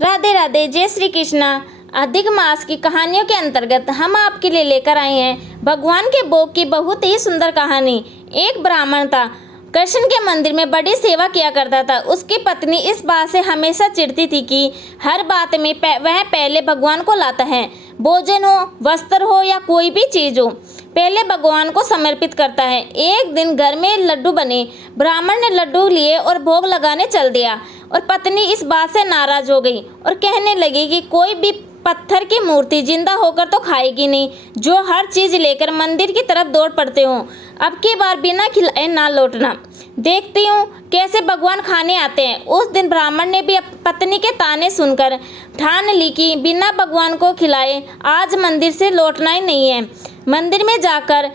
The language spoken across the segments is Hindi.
राधे राधे, जय श्री कृष्णा। अधिक मास की कहानियों के अंतर्गत हम आपके लिए लेकर आए हैं भगवान के भोग की बहुत ही सुंदर कहानी। एक ब्राह्मण था, कृष्ण के मंदिर में बड़ी सेवा किया करता था। उसकी पत्नी इस बात से हमेशा चिढ़ती थी कि हर बात में वह पहले भगवान को लाता है। भोजन हो, वस्त्र हो या कोई भी चीज़ हो, पहले भगवान को समर्पित करता है। एक दिन घर में लड्डू बने, ब्राह्मण ने लड्डू लिए और भोग लगाने चल दिया। और पत्नी इस बात से नाराज हो गई और कहने लगी कि कोई भी पत्थर की मूर्ति जिंदा होकर तो खाएगी नहीं, जो हर चीज लेकर मंदिर की तरफ दौड़ पड़ते हो। अब की बार बिना खिलाए ना लौटना, देखती हूँ कैसे भगवान खाने आते हैं। उस दिन ब्राह्मण ने भी पत्नी के ताने सुनकर ठान ली कि बिना भगवान को खिलाए आज मंदिर से लौटना ही नहीं है। मंदिर में जाकर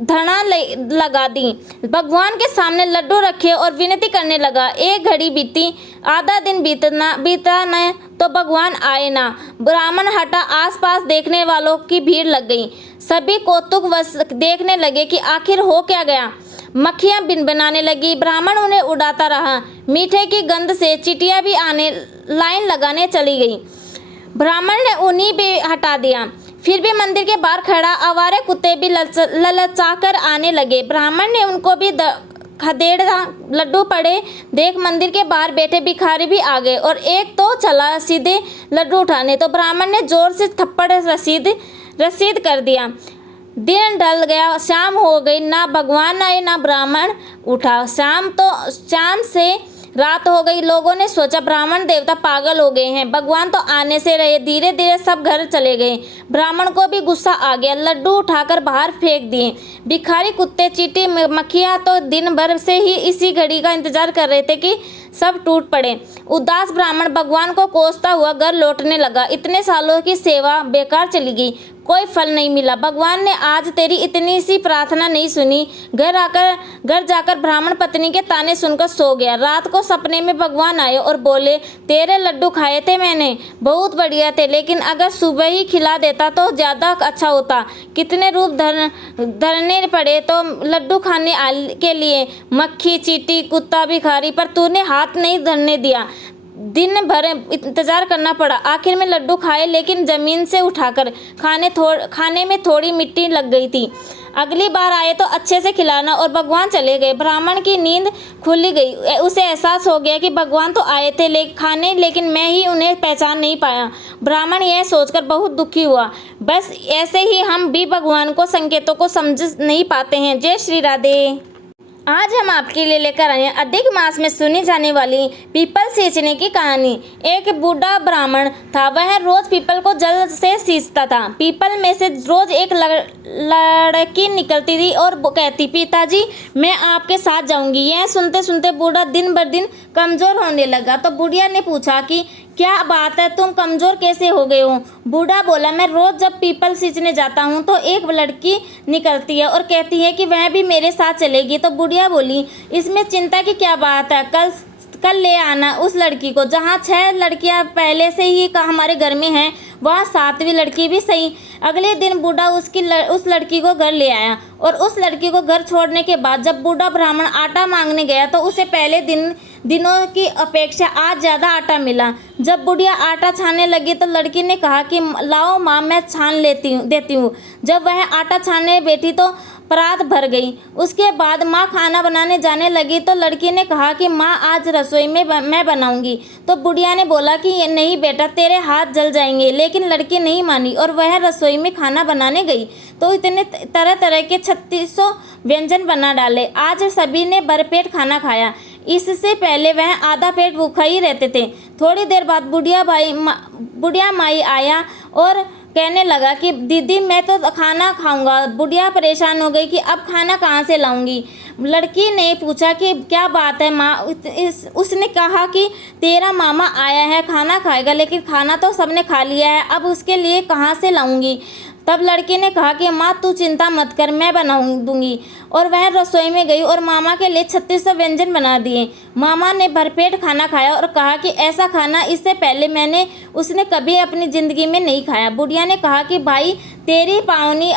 धड़ा लगा दी, भगवान के सामने लड्डू रखे और विनती करने लगा। एक घड़ी बीती, आधा दिन बीता न तो भगवान आए ना। ब्राह्मण हटा, आसपास देखने वालों की भीड़ लग गई। सभी कौतुकवश देखने लगे कि आखिर हो क्या गया। मक्खियां बिनबिनाने लगी, ब्राह्मण उन्हें उड़ाता रहा। मीठे की गंध से चींटियां भी आने लाइन लगाने चली गई। ब्राह्मण ने उन्हीं भी हटा दिया। फिर भी मंदिर के बाहर खड़ा आवारे कुत्ते भी ललचाकर आने लगे। ब्राह्मण ने उनको भी खदेड़ा। लड्डू पड़े देख मंदिर के बाहर बैठे भिखारी भी आ गए और एक तो चला सीधे लड्डू उठाने, तो ब्राह्मण ने जोर से थप्पड़ रसीद कर दिया। दिन ढल गया, शाम हो गई, ना भगवान आए ना ब्राह्मण उठा। शाम से रात हो गई। लोगों ने सोचा ब्राह्मण देवता पागल हो गए हैं, भगवान तो आने से रहे। धीरे धीरे सब घर चले गए। ब्राह्मण को भी गुस्सा आ गया, लड्डू उठाकर बाहर फेंक दिए। भिखारी, कुत्ते, चींटी, मक्खियाँ तो दिन भर से ही इसी घड़ी का इंतजार कर रहे थे कि सब टूट पड़े। उदास ब्राह्मण भगवान को कोसता हुआ घर लौटने लगा। इतने सालों की सेवा बेकार चली गई, कोई फल नहीं मिला। भगवान ने आज तेरी इतनी सी प्रार्थना नहीं सुनी। घर जाकर ब्राह्मण पत्नी के ताने सुनकर सो गया। रात को सपने में भगवान आए और बोले, तेरे लड्डू खाए थे मैंने, बहुत बढ़िया थे, लेकिन अगर सुबह ही खिला देता तो ज़्यादा अच्छा होता। कितने रूप धरने पड़े तो लड्डू खाने के लिए, मक्खी, चींटी, कुत्ता, भिखारी, पर तूने हाथ नहीं धरने दिया। दिन भर इंतजार करना पड़ा, आखिर में लड्डू खाए, लेकिन जमीन से उठाकर खाने में थोड़ी मिट्टी लग गई थी। अगली बार आए तो अच्छे से खिलाना। और भगवान चले गए। ब्राह्मण की नींद खुल गई। उसे एहसास हो गया कि भगवान तो आए थे लेकिन मैं ही उन्हें पहचान नहीं पाया। ब्राह्मण यह सोचकर बहुत दुखी हुआ। बस ऐसे ही हम भी भगवान को संकेतों को समझ नहीं पाते हैं। जय श्री राधे। आज हम आपके लिए लेकर आए हैं अधिक मास में सुनी जाने वाली पीपल सींचने की कहानी। एक बूढ़ा ब्राह्मण था, वह रोज पीपल को जल से सींचता था। पीपल में से रोज एक लड़की निकलती थी और कहती, पिताजी मैं आपके साथ जाऊंगी। यह सुनते सुनते बूढ़ा दिन बर दिन कमजोर होने लगा। तो बुढ़िया ने पूछा कि क्या बात है, तुम कमजोर कैसे हो गए हो? बूढ़ा बोला, मैं रोज जब पीपल सींचने जाता हूँ तो एक लड़की निकलती है और कहती है कि वह भी मेरे साथ चलेगी। तो बुढ़िया बोली, इसमें चिंता की क्या बात है, कल ले आना उस लड़की को। जहाँ 6 लड़कियाँ पहले से ही हमारे घर में हैं, वहाँ 7वीं लड़की भी सही। अगले दिन बूढ़ा उस लड़की को घर ले आया और उस लड़की को घर छोड़ने के बाद जब बूढ़ा ब्राह्मण आटा मांगने गया तो उसे पहले दिनों की अपेक्षा आज ज़्यादा आटा मिला। जब बुढ़िया आटा छानने लगी तो लड़की ने कहा कि लाओ माँ, मैं छान देती हूँ। जब वह आटा छानने बैठी तो परात भर गई। उसके बाद माँ खाना बनाने जाने लगी तो लड़की ने कहा कि माँ आज रसोई में मैं बनाऊंगी। तो बुढ़िया ने बोला कि नहीं बेटा, तेरे हाथ जल जाएंगे। लेकिन लड़की नहीं मानी और वह रसोई में खाना बनाने गई तो इतने तरह तरह के 3600 व्यंजन बना डाले। आज सभी ने भरपेट खाना खाया। इससे पहले वह आधा पेट भूखा ही रहते थे। थोड़ी देर बाद बुढ़िया माई आया और कहने लगा कि दीदी मैं तो खाना खाऊंगा। बुढ़िया परेशान हो गई कि अब खाना कहाँ से लाऊंगी। लड़की ने पूछा कि क्या बात है माँ? उसने कहा कि तेरा मामा आया है, खाना खाएगा, लेकिन खाना तो सबने खा लिया है, अब उसके लिए कहाँ से लाऊंगी? तब लड़की ने कहा कि माँ तू चिंता मत कर, मैं बना दूंगी। और वह रसोई में गई और मामा के लिए 3600 व्यंजन बना दिए। मामा ने भरपेट खाना खाया और कहा कि ऐसा खाना इससे पहले उसने कभी अपनी ज़िंदगी में नहीं खाया। बुढ़िया ने कहा कि भाई तेरी पावनी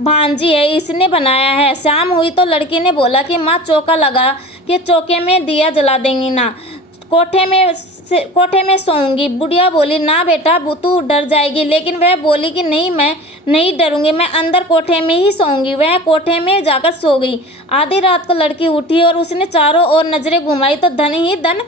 भांजी है, इसने बनाया है। शाम हुई तो लड़की ने बोला कि माँ चौका लगा कि चौके में दिया जला देंगी ना। कोठे में कोठे में सोऊंगी। बुढ़िया बोली, ना बेटा तू डर जाएगी। लेकिन वह बोली कि नहीं, मैं नहीं डरूंगी, मैं अंदर कोठे में ही सोऊंगी। वह कोठे में जाकर सो गई। आधी रात को लड़की उठी और उसने चारों ओर नजरें घुमाई तो धन ही धन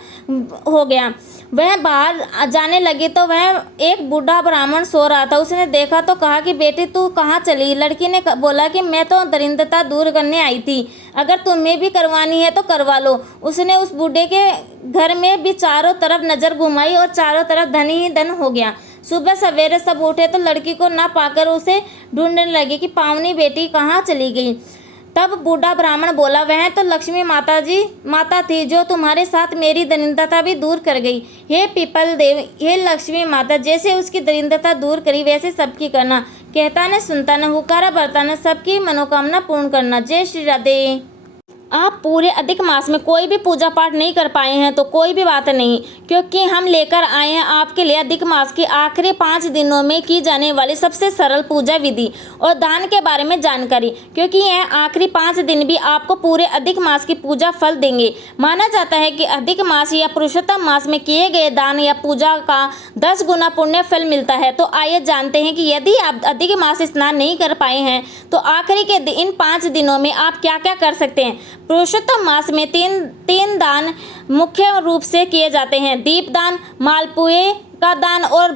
हो गया। वह बाहर जाने लगी तो वह एक बूढ़ा ब्राह्मण सो रहा था। उसने देखा तो कहा कि बेटी तू कहाँ चली? लड़की ने बोला कि मैं तो दरिद्रता दूर करने आई थी, अगर तुम्हें भी करवानी है तो करवा लो। उसने उस बूढ़े के घर में भी चारों तरफ नज़र घुमाई और चारों तरफ धन ही धन हो गया। सुबह सवेरे सब उठे तो लड़की को ना पाकर उसे ढूंढने लगे कि पावनी बेटी कहाँ चली गई। तब बूढ़ा ब्राह्मण बोला, वह तो लक्ष्मी माता थी जो तुम्हारे साथ मेरी दरिद्रता भी दूर कर गई। हे पीपल देव, हे लक्ष्मी माता, जैसे उसकी दरिद्रता दूर करी वैसे सबकी करना। कहता न सुनता न, हुकारा भरता न, सबकी मनोकामना पूर्ण करना। जय श्री राधे। आप पूरे अधिक मास में कोई भी पूजा पाठ नहीं कर पाए हैं तो कोई भी बात नहीं, क्योंकि हम लेकर आए हैं आपके लिए अधिक मास के आखिरी 5 दिनों में की जाने वाली सबसे सरल पूजा विधि और दान के बारे में जानकारी, क्योंकि यह आखिरी 5 दिन भी आपको पूरे अधिक मास की पूजा फल देंगे। माना जाता है कि अधिक मास या पुरुषोत्तम मास में किए गए दान या पूजा का 10 गुना पुण्य फल मिलता है। तो आइए जानते हैं कि यदि आप अधिक मास स्नान नहीं कर पाए हैं तो आखिरी के इन 5 दिनों में आप क्या क्या कर सकते हैं। पुरुषोत्तम मास में तीन दान मुख्य रूप से किए जाते हैं: दीप दान, मालपुए का दान और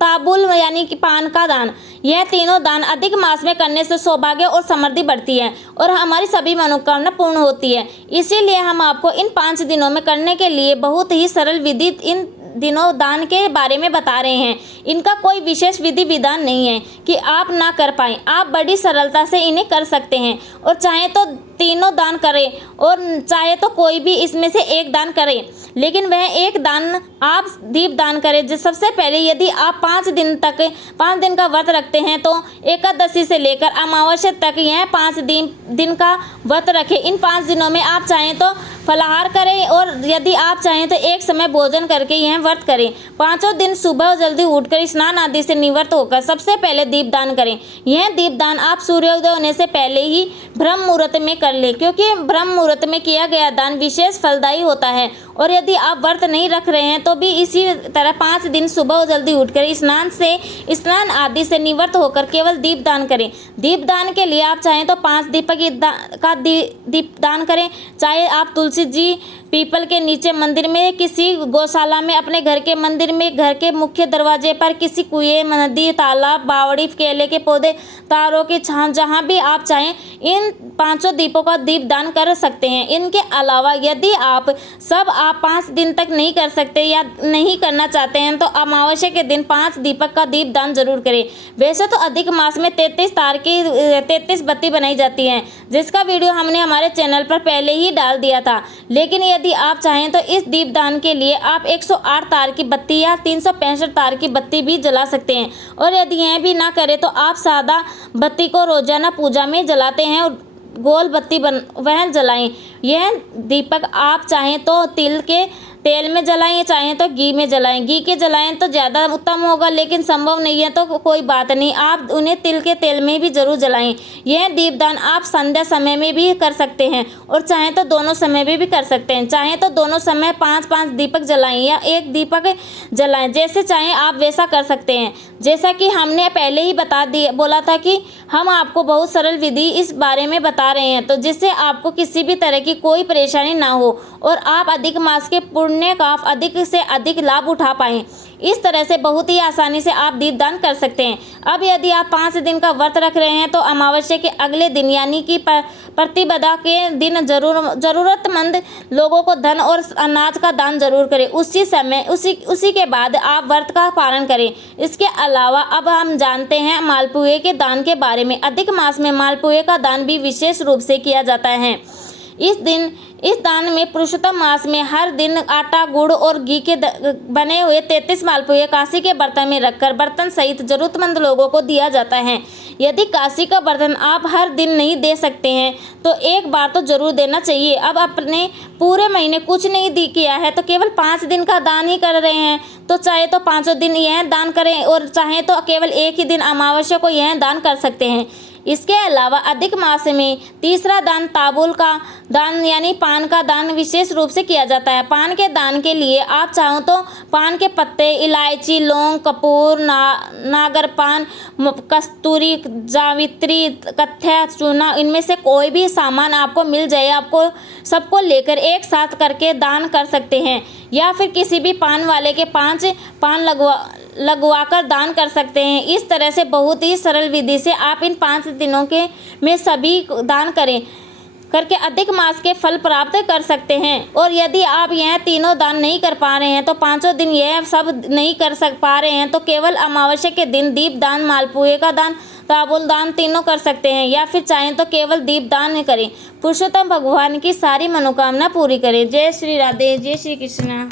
ताबुल यानी कि पान का दान। यह तीनों दान अधिक मास में करने से सौभाग्य और समृद्धि बढ़ती है और हमारी सभी मनोकामना पूर्ण होती है। इसीलिए हम आपको इन 5 दिनों में करने के लिए बहुत ही सरल विधि इन दिनों दान के बारे में बता रहे हैं। इनका कोई विशेष विधि विधान नहीं है कि आप ना कर पाएं। आप बड़ी सरलता से इन्हें कर सकते हैं और चाहे तो तीनों दान करें और चाहे तो कोई भी इसमें से एक दान करें, लेकिन वह एक दान आप दीप दान करें। सबसे पहले यदि आप 5 दिन का व्रत रखते हैं तो एकादशी से लेकर अमावस्या तक यह 5 दिन का व्रत रखें। इन 5 दिनों में आप चाहें तो फलाहार करें और यदि आप चाहें तो एक समय भोजन करके यह व्रत करें। 5 दिन सुबह जल्दी उठकर स्नान आदि से निवृत्त होकर सबसे पहले दीपदान करें। यह दीपदान आप सूर्योदय होने से पहले ही ब्रह्म मुहूर्त में कर लें, क्योंकि ब्रह्म मुहूर्त में किया गया दान विशेष फलदायी होता है। और यदि आप व्रत नहीं रख रहे हैं तो भी इसी तरह 5 दिन सुबह जल्दी उठकर स्नान आदि से निवृत्त होकर केवल दीपदान करें। दीपदान के लिए आप चाहें तो 5 दीपक का दीपदान करें, चाहे आप तुलसी जी पीपल के नीचे मंदिर में, किसी गौशाला में, अपने घर के मंदिर में, घर के मुख्य दरवाजे पर, किसी कुएं, नदी, तालाब, बावड़ी, केले के पौधे, तारों की छांव, जहां भी आप चाहें इन 5 दीपों का दीपदान कर सकते हैं। इनके अलावा यदि आप 5 दिन तक नहीं कर सकते या नहीं करना चाहते हैं तो अमावस्या के दिन 5 दीपक का दीपदान जरूर करें। वैसे तो अधिक मास में 33 बत्ती बनाई जाती है, जिसका वीडियो हमने हमारे चैनल पर पहले ही डाल दिया था। लेकिन यदि आप चाहें तो इस दीपदान के लिए आप 108 तार की बत्ती या 365 तार की बत्ती भी जला सकते हैं। और यदि यह भी ना करें तो आप सादा बत्ती को रोजाना पूजा में जलाते हैं और गोल बत्ती वह जलाएं। यह दीपक आप चाहें तो तिल के तेल में जलाएं, चाहें तो घी में जलाएं। घी के जलाएं तो ज़्यादा उत्तम होगा, लेकिन संभव नहीं है तो कोई बात नहीं, आप उन्हें तिल के तेल में भी जरूर जलाएं। यह दीपदान आप संध्या समय में भी कर सकते हैं और चाहें तो दोनों समय में भी कर सकते हैं। चाहें तो दोनों समय 5-5 दीपक जलाएं या एक दीपक जलाएं, जैसे चाहें आप वैसा कर सकते हैं। जैसा कि हमने पहले ही बोला था कि हम आपको बहुत सरल विधि इस बारे में बता रहे हैं, तो जिससे आपको किसी भी तरह की कोई परेशानी ना हो और आप अधिक मास के पुण्य का अधिक से अधिक लाभ उठा पाएं। इस तरह से बहुत ही आसानी से आप दीपदान कर सकते हैं। अब यदि आप 5 दिन का व्रत रख रहे हैं तो अमावस्या के अगले दिन यानी कि प्रतिपदा के दिन जरूरतमंद लोगों को धन और अनाज का दान जरूर करें। उसी के बाद आप व्रत का पालन करें। इसके अलावा अब हम जानते हैं मालपुए के दान के बारे में। अधिक मास में मालपुए का दान भी विशेष रूप से किया जाता है। इस दान में पुरुषोत्तम मास में हर दिन आटा, गुड़ और घी के बने हुए 33 मालपुए कांसी के बर्तन में रखकर बर्तन सहित जरूरतमंद लोगों को दिया जाता है। यदि कांसी का बर्तन आप हर दिन नहीं दे सकते हैं तो एक बार तो जरूर देना चाहिए। अब अपने पूरे महीने कुछ नहीं किया है तो केवल 5 दिन का दान ही कर रहे हैं तो चाहे तो 5 दिन यह दान करें और चाहे तो केवल एक ही दिन अमावस्या को यह दान कर सकते हैं। इसके अलावा अधिक मास में तीसरा दान तांबुल का दान यानी पान का दान विशेष रूप से किया जाता है। पान के दान के लिए आप चाहो तो पान के पत्ते, इलायची, लौंग, कपूर, नागरपान, कस्तूरी, जावित्री, कत्था चूना, इनमें से कोई भी सामान आपको मिल जाए, आपको सबको लेकर एक साथ करके दान कर सकते हैं, या फिर किसी भी पान वाले के 5 पान लगवाकर दान कर सकते हैं। इस तरह से बहुत ही सरल विधि से आप इन 5 दिनों के में सभी दान करके अधिक मास के फल प्राप्त कर सकते हैं। और यदि आप यह तीनों दान नहीं कर पा रहे हैं, तो 5 दिन यह सब नहीं कर पा रहे हैं, तो केवल अमावस्या के दिन दीप दान, मालपुए का दान, तांबुल दान तीनों कर सकते हैं, या फिर चाहें तो केवल दीप दान करें। पुरुषोत्तम भगवान की सारी मनोकामना पूरी करें। जय श्री राधे, जय श्री कृष्ण।